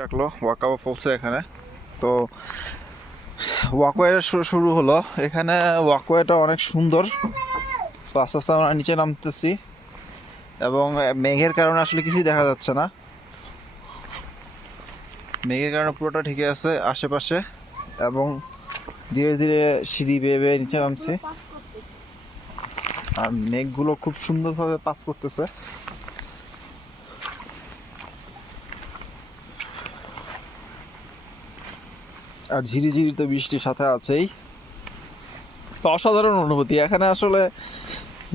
রাখলো ওয়াকাবা ফলসে এখানে। তো ওয়াকওয়ে শুরু হলো এখানে। ওয়াকওয়েটা অনেক সুন্দর। তো আস্তে আস্তে আমরা নিচে নামতেছি এবং মেঘের কারণে আসলে কিছুই দেখা যাচ্ছে না। মেঘের কারণে পুরোটা ঠিকই আছে আশেপাশে, এবং ধীরে ধীরে সিঁড়ি বেয়ে বেয়ে নিচে নামছি। আর মেঘগুলো খুব সুন্দরভাবে পাস করতেছে। আর ঝিরিঝিরি তো বৃষ্টির সাথে আছেই। তো অসাধারণ অনুভূতি এখানে আসলে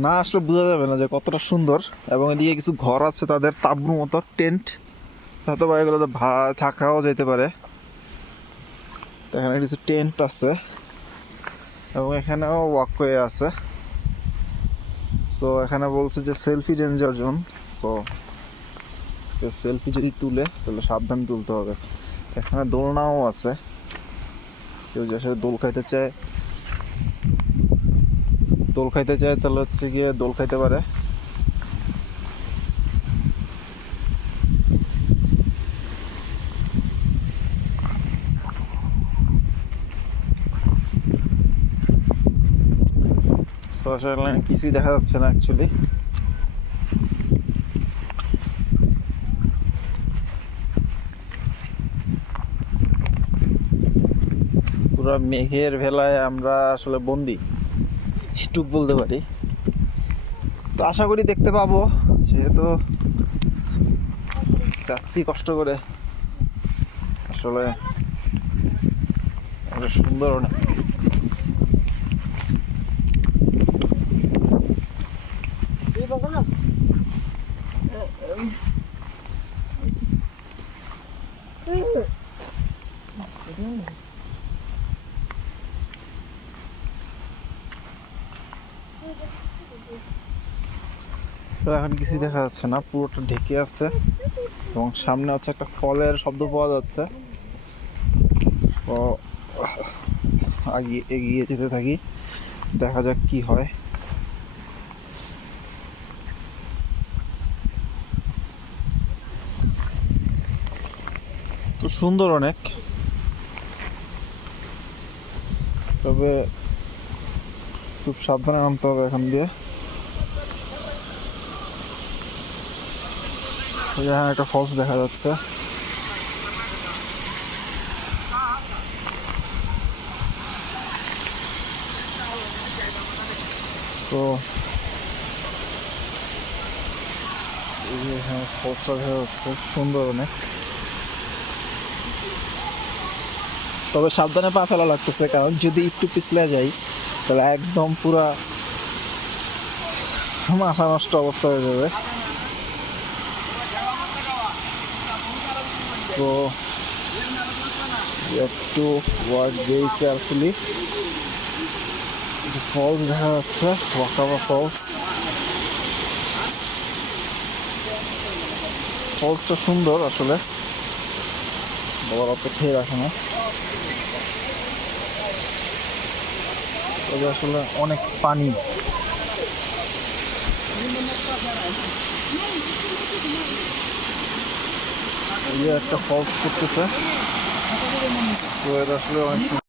না আসলে বোঝা যাবে না যে কতটা সুন্দর। এবং এদিকে কিছু ঘর আছে, তাদের তাঁবুর মতো টেন্ট, হয়তো বা এগুলোতে থাকাও যেতে পারে। তো এখানে কিছু টেন্ট আছে এবং এখানেও ওয়াকওয়ে আছে। সো এখানে বলছে যে সেলফি ডেঞ্জার জোন। সো কেউ সেলফি যদি তুলে তাহলে সাবধানে তুলতে হবে। এখানে দোলনাও আছে, কেউ যে দোল খাইতে চায় তাহলে হচ্ছে গিয়ে দোল খাইতে পারে। তো আসলে কিছুই দেখা যাচ্ছে না অ্যাকচুয়ালি। পুরো মেঘের ভেলায় আমরা আসলে বন্দি, এটুক বলতে পারি। তো আশা করি দেখতে পাবো, যেহেতু যাচ্ছি কষ্ট করে। আসলে সুন্দর অনেক। এখন কিছুই দেখা যাচ্ছে না, পুরোটা ঢেকে আছে এবং সামনে হচ্ছে একটা ফলের শব্দ পাওয়া যাচ্ছে। তো এগিয়ে যেতে থাকি, দেখা যাক কি হয়। তো সুন্দর অনেক, তবে খুব সাবধানে নামতে হবে এখান দিয়ে। এখানে একটা ফলস দেখা যাচ্ছে। তো এখানে ফলসটা দেখা যাচ্ছে, সুন্দর অনেক। তবে সাবধানে পা ফেলা লাগতেছে, কারণ যদি একটু পিছলে যাই তাহলে একদম পুরা মাথা নষ্ট অবস্থা হয়ে যাবে। তো you have to walk very carefully. যে ফলস দেখা যাচ্ছে, ওয়াকাবা ফলস। ফলসটা সুন্দর আসলে, বলার অপেক্ষাই রাখে না। তবে আসলে অনেক পানি। এই যে একটা ফলস করতেছে, তো এটা আসলে অনেক